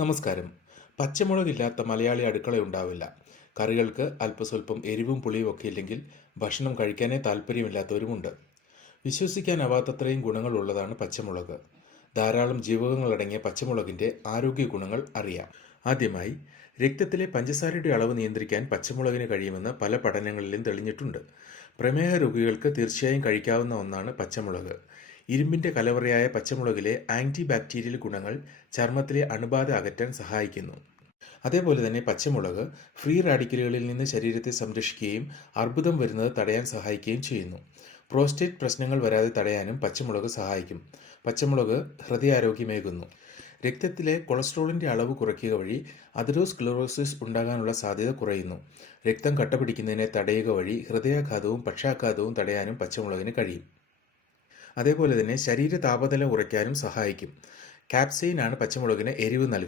നമസ്കാരം. പച്ചമുളകില്ലാത്ത മലയാളി അടുക്കളയുണ്ടാവില്ല. കറികൾക്ക് അല്പസ്വല്പം എരിവും പുളിയും ഒക്കെ ഇല്ലെങ്കിൽ ഭക്ഷണം കഴിക്കാനേ താല്പര്യമില്ലാത്തവരുമുണ്ട്. വിശ്വസിക്കാനാവാത്തത്രയും ഗുണങ്ങളുള്ളതാണ് പച്ചമുളക്. ധാരാളം ജീവകങ്ങളടങ്ങിയ പച്ചമുളകിൻ്റെ ആരോഗ്യ ഗുണങ്ങൾ അറിയാം. ആദ്യമായി, രക്തത്തിലെ പഞ്ചസാരയുടെ അളവ് നിയന്ത്രിക്കാൻ പച്ചമുളകിന് കഴിയുമെന്ന് പല പഠനങ്ങളിലും തെളിഞ്ഞിട്ടുണ്ട്. പ്രമേഹ രോഗികൾക്ക് തീർച്ചയായും കഴിക്കാവുന്ന ഒന്നാണ് പച്ചമുളക്. ഇരുമ്പിൻ്റെ കലവറയായ പച്ചമുളകിലെ ആൻറ്റി ബാക്ടീരിയൽ ഗുണങ്ങൾ ചർമ്മത്തിലെ അണുബാധ അകറ്റാൻ സഹായിക്കുന്നു. അതേപോലെ തന്നെ പച്ചമുളക് ഫ്രീ റാഡിക്കലുകളിൽ നിന്ന് ശരീരത്തെ സംരക്ഷിക്കുകയും അർബുദം വരുന്നത് തടയാൻ സഹായിക്കുകയും ചെയ്യുന്നു. പ്രോസ്റ്റേറ്റ് പ്രശ്നങ്ങൾ വരാതെ തടയാനും പച്ചമുളക് സഹായിക്കും. പച്ചമുളക് ഹൃദയാരോഗ്യമേകുന്നു. രക്തത്തിലെ കൊളസ്ട്രോളിൻ്റെ അളവ് കുറയ്ക്കുക വഴി അതെറോസ്ക്ലെറോസിസ് ഉണ്ടാകാനുള്ള സാധ്യത കുറയുന്നു. രക്തം കട്ടപിടിക്കുന്നതിനെ തടയുക വഴി ഹൃദയാഘാതവും പക്ഷാഘാതവും തടയാനും പച്ചമുളകിന് കഴിയും. അതേപോലെ തന്നെ ശരീര താപനില കുറയ്ക്കാനും സഹായിക്കും. കാപ്സെയിൻ ആണ് പച്ചമുളകിന് എരിവ് നൽകുന്നത്.